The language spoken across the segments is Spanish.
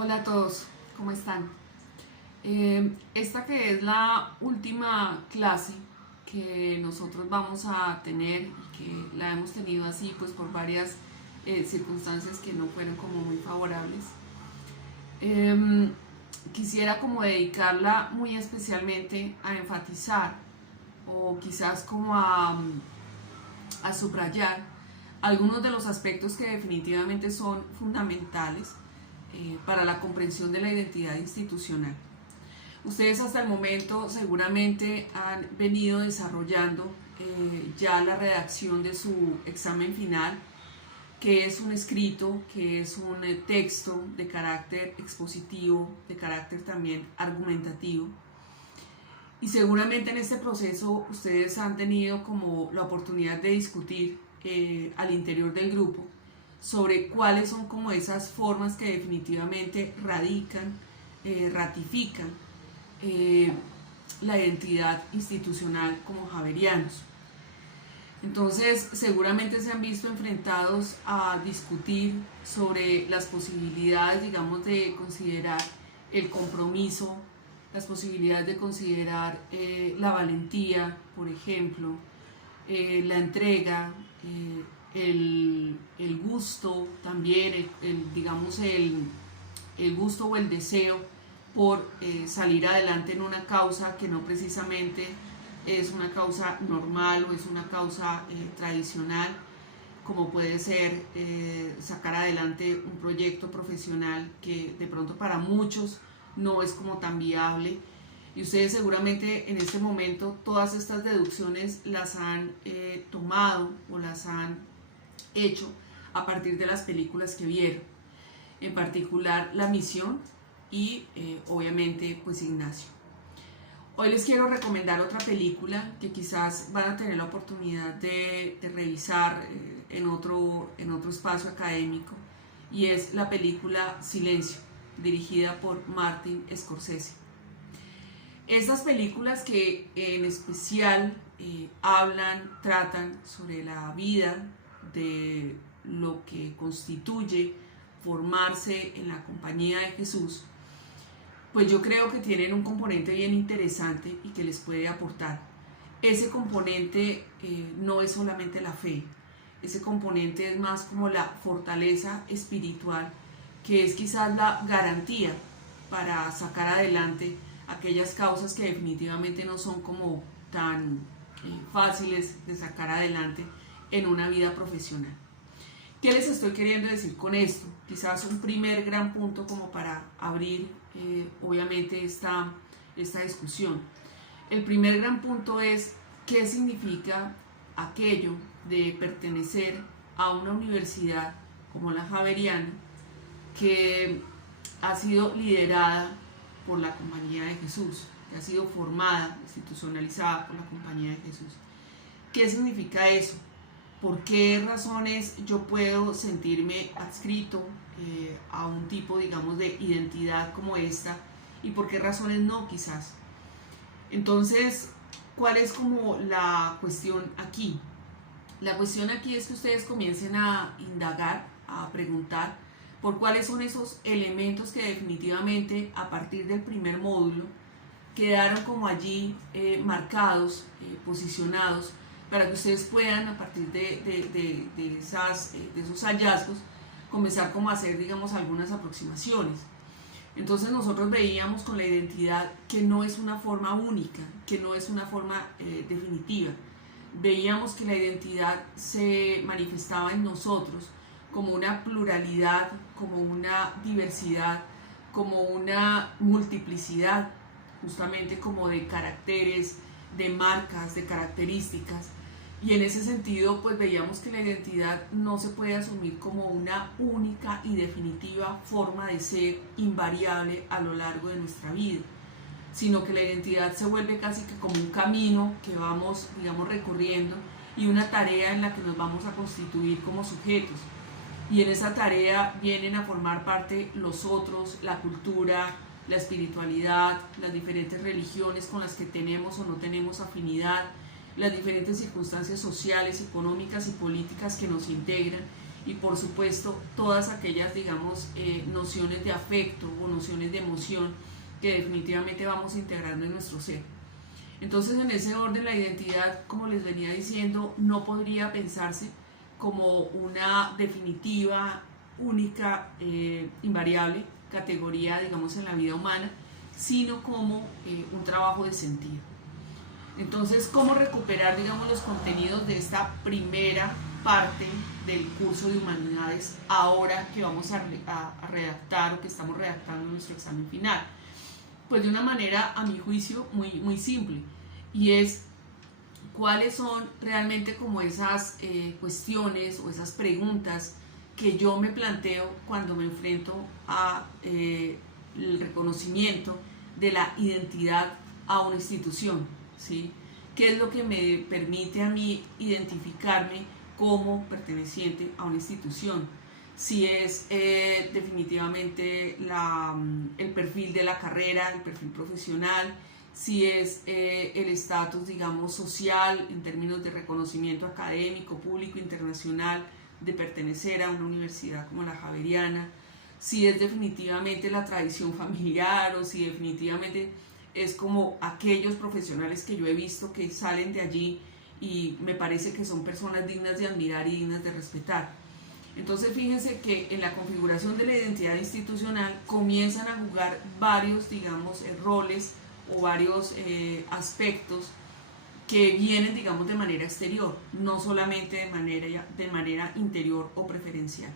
Hola a todos, ¿cómo están? Esta que es la última clase que nosotros vamos a tener y que la hemos tenido así pues por varias circunstancias que no fueron como muy favorables. Eh, Quisiera como dedicarla muy especialmente a enfatizar o quizás como a subrayar algunos de los aspectos que definitivamente son fundamentales para la comprensión de la identidad institucional. Ustedes hasta el momento seguramente han venido desarrollando ya la redacción de su examen final, que es un escrito, que es un texto de carácter expositivo, de carácter también argumentativo. Y seguramente en este proceso ustedes han tenido como la oportunidad de discutir al interior del grupo sobre cuáles son como esas formas que definitivamente radican, ratifican la identidad institucional como javerianos. Entonces seguramente se han visto enfrentados a discutir sobre las posibilidades, digamos, de considerar el compromiso, las posibilidades de considerar la valentía, por ejemplo, la entrega, el gusto también, digamos el gusto o el deseo por salir adelante en una causa que no precisamente es una causa normal o es una causa tradicional, como puede ser sacar adelante un proyecto profesional que de pronto para muchos no es como tan viable. Y ustedes seguramente en este momento todas estas deducciones las han tomado o las han hecho a partir de las películas que vieron, en particular La Misión y obviamente pues Ignacio. Hoy les quiero recomendar otra película que quizás van a tener la oportunidad de revisar en otro espacio académico, y es la película Silencio, dirigida por Martin Scorsese. Estas películas que en especial hablan, tratan sobre la vida, de lo que constituye formarse en la compañía de Jesús, pues yo creo que tienen un componente bien interesante y que les puede aportar. Ese componente no es solamente la fe, ese componente es más como la fortaleza espiritual, que es quizás la garantía para sacar adelante aquellas causas que definitivamente no son como tan fáciles de sacar adelante en una vida profesional. ¿Qué les estoy queriendo decir con esto? Quizás un primer gran punto como para abrir obviamente esta discusión. El primer gran punto es qué significa aquello de pertenecer a una universidad como la Javeriana, que ha sido liderada por la Compañía de Jesús, que ha sido formada, institucionalizada por la Compañía de Jesús. ¿Qué significa eso? ¿Por qué razones yo puedo sentirme adscrito a un tipo, digamos, de identidad como esta, y por qué razones no, quizás? Entonces, ¿cuál es como la cuestión aquí? La cuestión aquí es que ustedes comiencen a indagar, a preguntar por cuáles son esos elementos que definitivamente a partir del primer módulo quedaron como allí marcados, posicionados, para que ustedes puedan a partir de esos hallazgos comenzar como a hacer, digamos, algunas aproximaciones. Entonces nosotros veíamos con la identidad que no es una forma única, que no es una forma definitiva. Veíamos que la identidad se manifestaba en nosotros como una pluralidad, como una diversidad, como una multiplicidad, justamente como de caracteres, de marcas, de características. Y en ese sentido pues veíamos que la identidad no se puede asumir como una única y definitiva forma de ser invariable a lo largo de nuestra vida, sino que la identidad se vuelve casi que como un camino que vamos, digamos, recorriendo, y una tarea en la que nos vamos a constituir como sujetos. Y en esa tarea vienen a formar parte los otros, la cultura, la espiritualidad, las diferentes religiones con las que tenemos o no tenemos afinidad, las diferentes circunstancias sociales, económicas y políticas que nos integran, y por supuesto todas aquellas, digamos, nociones de afecto o nociones de emoción que definitivamente vamos integrando en nuestro ser. Entonces, en ese orden, la identidad, como les venía diciendo, no podría pensarse como una definitiva, única, invariable categoría, digamos, en la vida humana, sino como un trabajo de sentido. Entonces, ¿cómo recuperar, digamos, los contenidos de esta primera parte del curso de Humanidades ahora que vamos a redactar o que estamos redactando nuestro examen final? Pues de una manera, a mi juicio, muy simple, y es cuáles son realmente como esas cuestiones o esas preguntas que yo me planteo cuando me enfrento a el reconocimiento de la identidad a una institución, ¿sí? ¿Qué es lo que me permite a mí identificarme como perteneciente a una institución? Si es definitivamente el perfil de la carrera, el perfil profesional, si es el estatus, digamos, social en términos de reconocimiento académico, público, internacional, de pertenecer a una universidad como la Javeriana, si es definitivamente la tradición familiar o si definitivamente es como aquellos profesionales que yo he visto que salen de allí y me parece que son personas dignas de admirar y dignas de respetar. Entonces fíjense que en la configuración de la identidad institucional comienzan a jugar varios, digamos, roles o varios aspectos que vienen, digamos, de manera exterior, no solamente de manera interior o preferencial.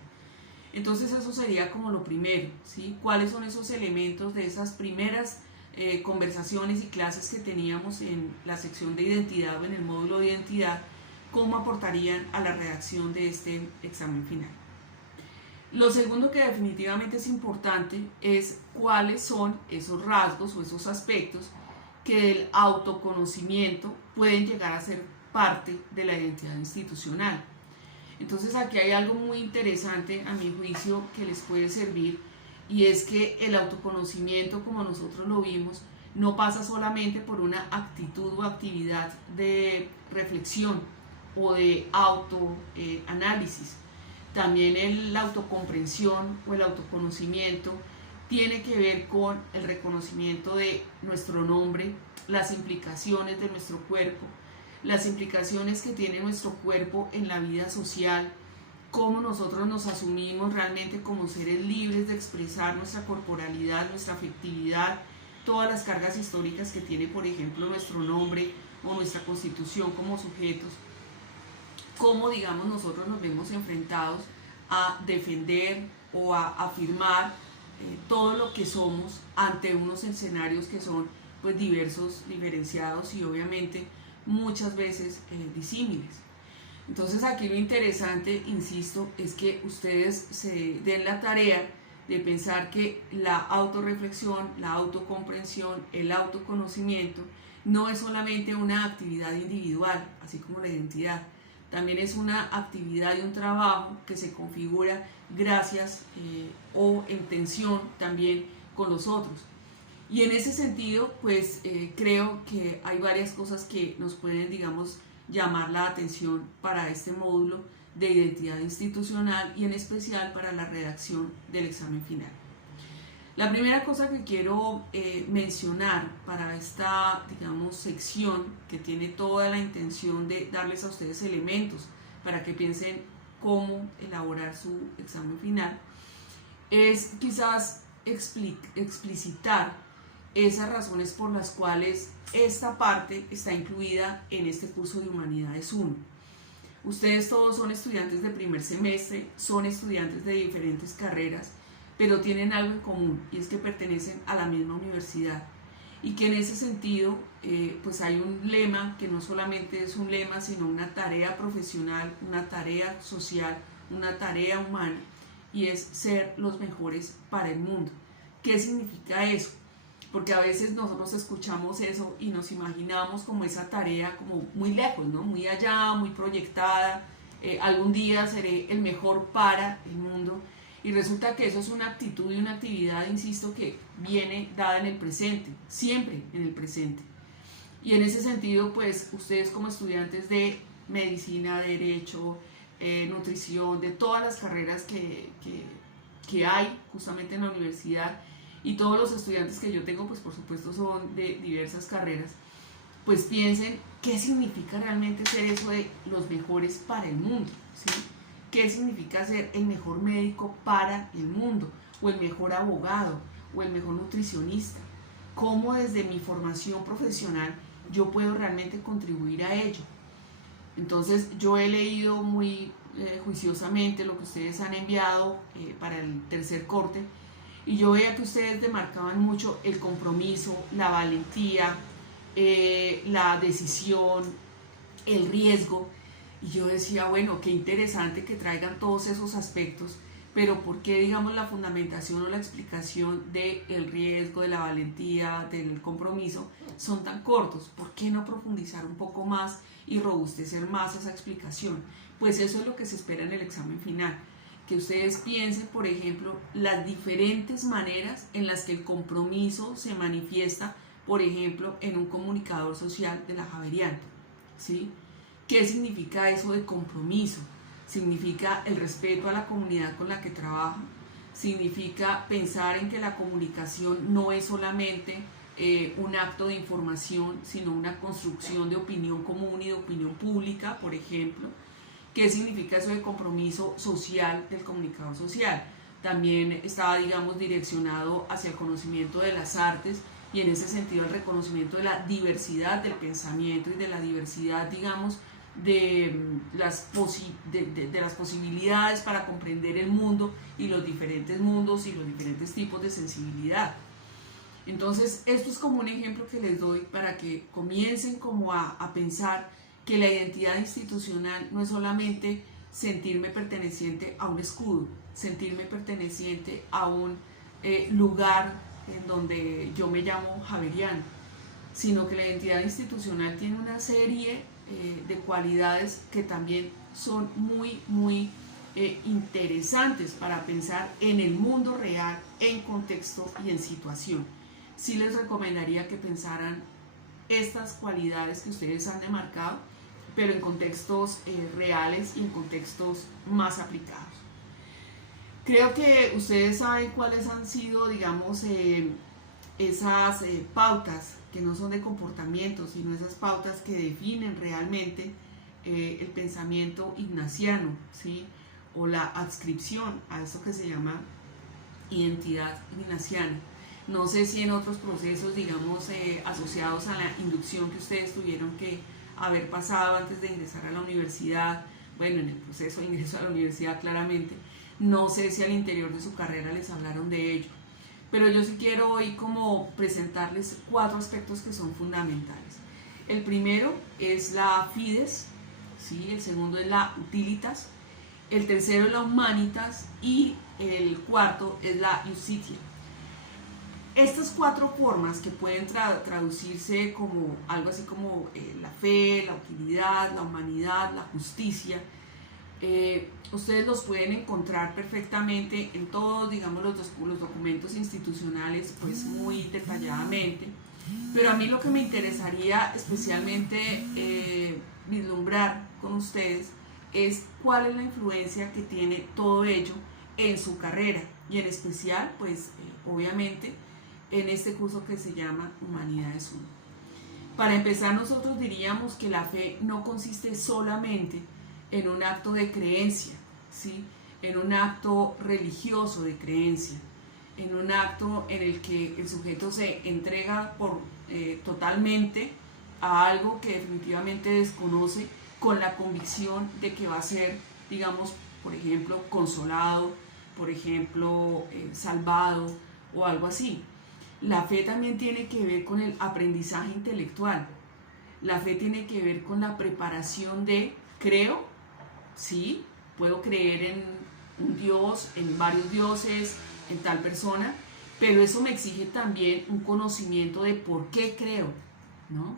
Entonces eso sería como lo primero, ¿sí? ¿Cuáles son esos elementos de esas primeras conversaciones y clases que teníamos en la sección de identidad o en el módulo de identidad? ¿Cómo aportarían a la redacción de este examen final? Lo segundo que definitivamente es importante es cuáles son esos rasgos o esos aspectos que del autoconocimiento pueden llegar a ser parte de la identidad institucional. Entonces aquí hay algo muy interesante a mi juicio que les puede servir, y es que el autoconocimiento, como nosotros lo vimos, no pasa solamente por una actitud o actividad de reflexión o de autoanálisis. También la autocomprensión o el autoconocimiento tiene que ver con el reconocimiento de nuestro nombre, las implicaciones de nuestro cuerpo, las implicaciones que tiene nuestro cuerpo en la vida social, cómo nosotros nos asumimos realmente como seres libres de expresar nuestra corporalidad, nuestra afectividad, todas las cargas históricas que tiene, por ejemplo, nuestro nombre o nuestra constitución como sujetos, cómo, digamos, nosotros nos vemos enfrentados a defender o a afirmar todo lo que somos ante unos escenarios que son pues diversos, diferenciados y obviamente muchas veces disímiles. Entonces aquí lo interesante, insisto, es que ustedes se den la tarea de pensar que la autorreflexión, la autocomprensión, el autoconocimiento no es solamente una actividad individual, así como la identidad, también es una actividad y un trabajo que se configura gracias o en tensión también con los otros. Y en ese sentido, pues creo que hay varias cosas que nos pueden, digamos, llamar la atención para este módulo de identidad institucional y en especial para la redacción del examen final. La primera cosa que quiero mencionar para esta, digamos, sección que tiene toda la intención de darles a ustedes elementos para que piensen cómo elaborar su examen final, es quizás explicitar esas razones por las cuales esta parte está incluida en este curso de Humanidades 1. Ustedes todos son estudiantes de primer semestre, son estudiantes de diferentes carreras, pero tienen algo en común, y es que pertenecen a la misma universidad y que en ese sentido pues hay un lema que no solamente es un lema, sino una tarea profesional, una tarea social, una tarea humana, y es ser los mejores para el mundo. ¿Qué significa eso? Porque a veces nosotros escuchamos eso y nos imaginamos como esa tarea como muy lejos, ¿no? Muy allá, muy proyectada, algún día seré el mejor para el mundo. Y resulta que eso es una actitud y una actividad, insisto, que viene dada en el presente, siempre en el presente. Y en ese sentido, pues ustedes como estudiantes de medicina, derecho, nutrición, de todas las carreras que hay justamente en la universidad, y todos los estudiantes que yo tengo, pues por supuesto son de diversas carreras, pues piensen qué significa realmente ser eso de los mejores para el mundo, ¿sí? ¿Qué significa ser el mejor médico para el mundo, o el mejor abogado, o el mejor nutricionista? ¿Cómo desde mi formación profesional yo puedo realmente contribuir a ello? Entonces yo he leído muy juiciosamente lo que ustedes han enviado para el tercer corte, y yo veía que ustedes demarcaban mucho el compromiso, la valentía, la decisión, el riesgo, y yo decía, bueno, qué interesante que traigan todos esos aspectos, pero ¿por qué, digamos, la fundamentación o la explicación del riesgo, de la valentía, del compromiso son tan cortos? ¿Por qué no profundizar un poco más y robustecer más esa explicación? Pues eso es lo que se espera en el examen final, que ustedes piensen, por ejemplo, las diferentes maneras en las que el compromiso se manifiesta, por ejemplo, en un comunicador social de la Javeriana, ¿sí? ¿Qué significa eso de compromiso? Significa el respeto a la comunidad con la que trabaja, significa pensar en que la comunicación no es solamente un acto de información, sino una construcción de opinión común y de opinión pública, por ejemplo. ¿Qué significa eso de compromiso social del comunicador social? También estaba, digamos, direccionado hacia el conocimiento de las artes, y en ese sentido el reconocimiento de la diversidad del pensamiento y de la diversidad, digamos, de las posibilidades para comprender el mundo y los diferentes mundos y los diferentes tipos de sensibilidad. Entonces, esto es como un ejemplo que les doy para que comiencen como a pensar que la identidad institucional no es solamente sentirme perteneciente a un escudo, sentirme perteneciente a un lugar en donde yo me llamo Javeriano, sino que la identidad institucional tiene una serie de cualidades que también son muy interesantes para pensar en el mundo real, en contexto y en situación. Sí les recomendaría que pensaran estas cualidades que ustedes han demarcado, pero en contextos reales y en contextos más aplicados. Creo que ustedes saben cuáles han sido, digamos, esas pautas que no son de comportamiento, sino esas pautas que definen realmente el pensamiento ignaciano, ¿sí? O la adscripción a eso que se llama identidad ignaciana. No sé si en otros procesos, digamos, asociados a la inducción que ustedes tuvieron que haber pasado antes de ingresar a la universidad, bueno, en el proceso de ingreso a la universidad claramente, no sé si al interior de su carrera les hablaron de ello, pero yo sí quiero hoy como presentarles 4 aspectos que son fundamentales. El primero es la fides, ¿sí? El segundo es la utilitas, el tercero es la humanitas y el cuarto es la iustitia. Estas 4 formas que pueden traducirse como algo así como la fe, la utilidad, la humanidad, la justicia, ustedes los pueden encontrar perfectamente en todos, digamos, los documentos institucionales, pues muy detalladamente. Pero a mí lo que me interesaría especialmente vislumbrar con ustedes es cuál es la influencia que tiene todo ello en su carrera, y en especial, pues obviamente, en este curso que se llama Humanidades 1. Para empezar, nosotros diríamos que la fe no consiste solamente en un acto de creencia, ¿sí? En un acto religioso de creencia, en un acto en el que el sujeto se entrega totalmente a algo que definitivamente desconoce, con la convicción de que va a ser, digamos, por ejemplo, consolado, por ejemplo, salvado o algo así. La fe también tiene que ver con el aprendizaje intelectual. La fe tiene que ver con la preparación de, creo, sí, puedo creer en un Dios, en varios dioses, en tal persona, pero eso me exige también un conocimiento de por qué creo, ¿no?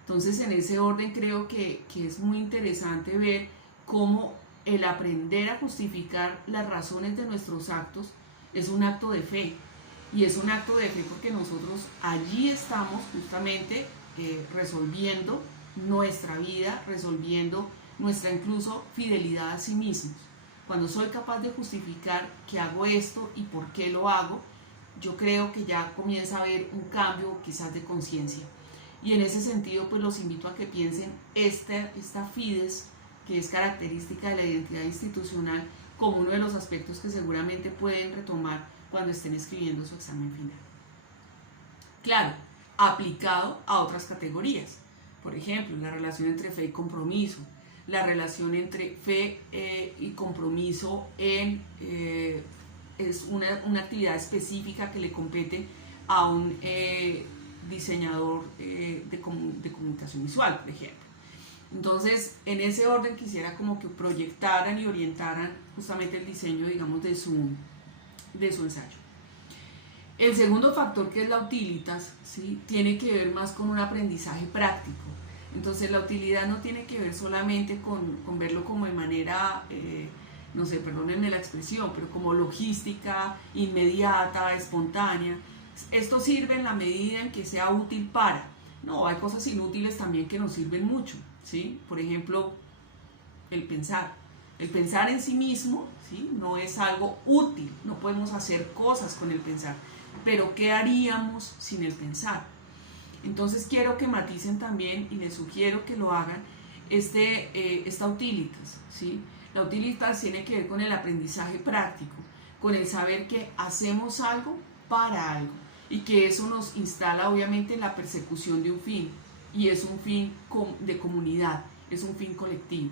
Entonces, en ese orden creo que es muy interesante ver cómo el aprender a justificar las razones de nuestros actos es un acto de fe. Y es un acto de fe porque nosotros allí estamos justamente resolviendo nuestra vida, resolviendo nuestra incluso fidelidad a sí mismos. Cuando soy capaz de justificar que hago esto y por qué lo hago, yo creo que ya comienza a haber un cambio quizás de conciencia. Y en ese sentido, pues los invito a que piensen esta fides, que es característica de la identidad institucional, como uno de los aspectos que seguramente pueden retomar cuando estén escribiendo su examen final. Claro, aplicado a otras categorías. Por ejemplo, la relación entre fe y compromiso, la relación entre fe y compromiso es una actividad específica que le compete a un diseñador de comunicación visual, por ejemplo. Entonces, en ese orden quisiera como que proyectaran y orientaran justamente el diseño, digamos, de su ensayo. El segundo factor, que es la utilitas, ¿sí?, tiene que ver más con un aprendizaje práctico. Entonces, la utilidad no tiene que ver solamente con verlo como de manera, no sé, perdónenme la expresión, pero como logística, inmediata, espontánea. Esto sirve en la medida en que sea útil para. No, hay cosas inútiles también que nos sirven mucho, ¿sí? Por ejemplo, el pensar. El pensar en sí mismo, ¿sí?, no es algo útil, no podemos hacer cosas con el pensar. Pero ¿qué haríamos sin el pensar? Entonces quiero que maticen también, y les sugiero que lo hagan, esta utilitas, ¿sí? La utilitas tiene que ver con el aprendizaje práctico, con el saber que hacemos algo para algo, y que eso nos instala obviamente en la persecución de un fin, y es un fin de comunidad, es un fin colectivo.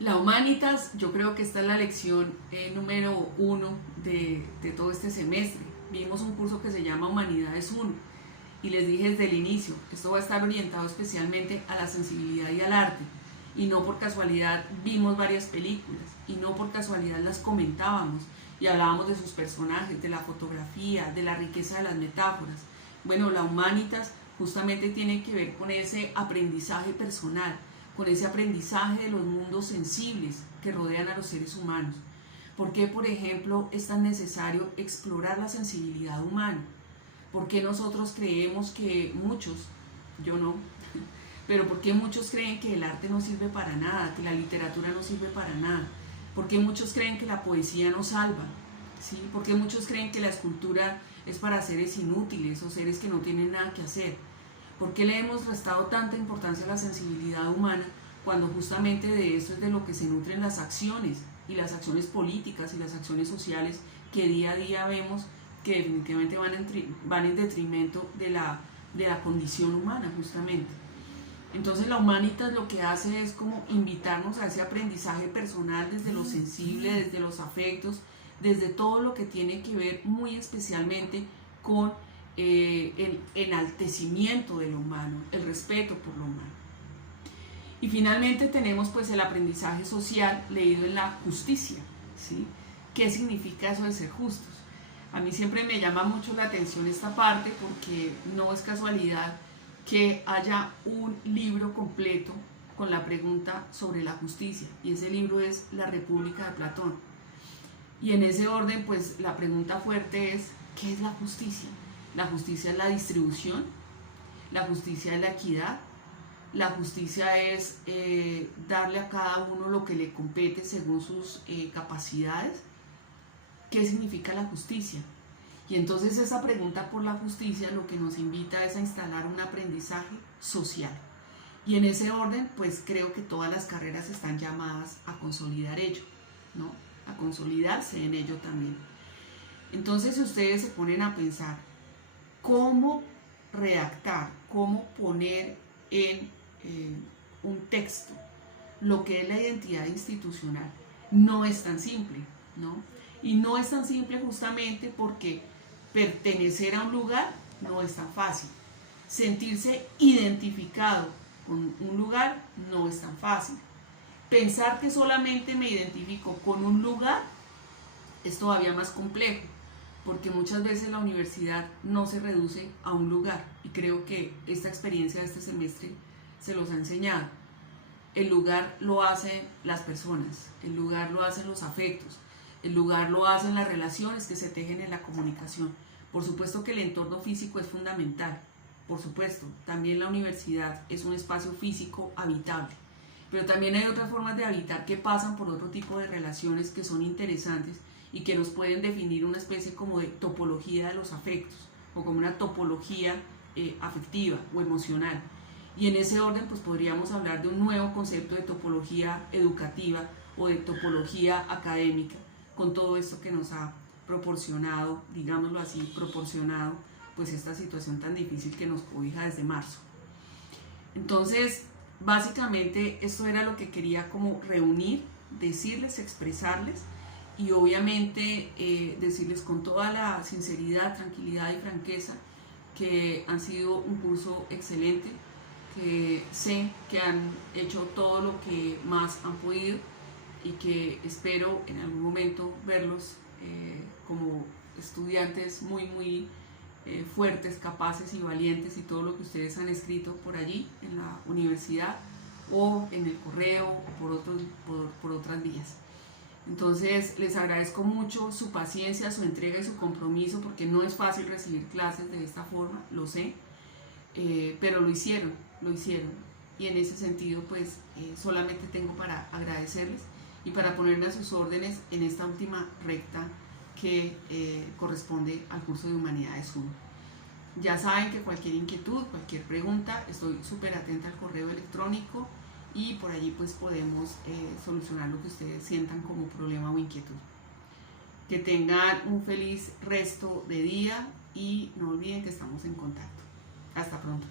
La Humanitas, yo creo que esta es la lección número 1 de todo este semestre. Vimos un curso que se llama Humanidades 1 y les dije desde el inicio, esto va a estar orientado especialmente a la sensibilidad y al arte, y no por casualidad vimos varias películas y no por casualidad las comentábamos y hablábamos de sus personajes, de la fotografía, de la riqueza de las metáforas. Bueno, la Humanitas justamente tiene que ver con ese aprendizaje personal, con ese aprendizaje de los mundos sensibles que rodean a los seres humanos. ¿Por qué, por ejemplo, es tan necesario explorar la sensibilidad humana? ¿Por qué nosotros creemos que muchos, yo no, pero por qué muchos creen que el arte no sirve para nada, que la literatura no sirve para nada? ¿Por qué muchos creen que la poesía no salva? ¿Sí? ¿Por qué muchos creen que la escultura es para seres inútiles o seres que no tienen nada que hacer? ¿Por qué le hemos restado tanta importancia a la sensibilidad humana cuando justamente de eso es de lo que se nutren las acciones, y las acciones políticas y las acciones sociales que día a día vemos que definitivamente van en detrimento de la condición humana justamente? Entonces la Humanitas lo que hace es como invitarnos a ese aprendizaje personal desde lo sensible, desde los afectos, desde todo lo que tiene que ver muy especialmente con el enaltecimiento de lo humano, el respeto por lo humano. Y finalmente tenemos pues el aprendizaje social leído en la justicia, ¿sí? ¿Qué significa eso de ser justos? A mí siempre me llama mucho la atención esta parte, porque no es casualidad que haya un libro completo con la pregunta sobre la justicia, y ese libro es La República de Platón. Y en ese orden pues la pregunta fuerte es, ¿qué es la justicia? La justicia es la distribución, la justicia es la equidad, la justicia es darle a cada uno lo que le compete según sus capacidades. ¿Qué significa la justicia? Y entonces esa pregunta por la justicia lo que nos invita es a instalar un aprendizaje social. Y en ese orden, pues creo que todas las carreras están llamadas a consolidar ello, ¿no? A consolidarse en ello también. Entonces, si ustedes se ponen a pensar cómo redactar, cómo poner en un texto lo que es la identidad institucional, no es tan simple, ¿no? Y no es tan simple justamente porque pertenecer a un lugar no es tan fácil. Sentirse identificado con un lugar no es tan fácil. Pensar que solamente me identifico con un lugar es todavía más complejo, porque muchas veces la universidad no se reduce a un lugar, y creo que esta experiencia de este semestre se los ha enseñado. El lugar lo hacen las personas, el lugar lo hacen los afectos, el lugar lo hacen las relaciones que se tejen en la comunicación. Por supuesto que el entorno físico es fundamental, por supuesto, también la universidad es un espacio físico habitable, pero también hay otras formas de habitar que pasan por otro tipo de relaciones que son interesantes y que nos pueden definir una especie como de topología de los afectos o como una topología afectiva o emocional. Y en ese orden pues podríamos hablar de un nuevo concepto de topología educativa o de topología académica, con todo esto que nos ha proporcionado, digámoslo así, proporcionado pues esta situación tan difícil que nos cobija desde marzo. Entonces, básicamente esto era lo que quería como reunir, decirles, expresarles y obviamente decirles con toda la sinceridad, tranquilidad y franqueza que han sido un curso excelente, que sé que han hecho todo lo que más han podido y que espero en algún momento verlos como estudiantes muy fuertes, capaces y valientes y todo lo que ustedes han escrito por allí en la universidad o en el correo o por otras vías. Entonces les agradezco mucho su paciencia, su entrega y su compromiso, porque no es fácil recibir clases de esta forma, lo sé, pero lo hicieron y en ese sentido pues solamente tengo para agradecerles y para ponerme a sus órdenes en esta última recta que corresponde al curso de Humanidades 1. Ya saben que cualquier inquietud, cualquier pregunta, estoy súper atenta al correo electrónico y por allí pues podemos solucionar lo que ustedes sientan como problema o inquietud. Que tengan un feliz resto de día y no olviden que estamos en contacto. Hasta pronto.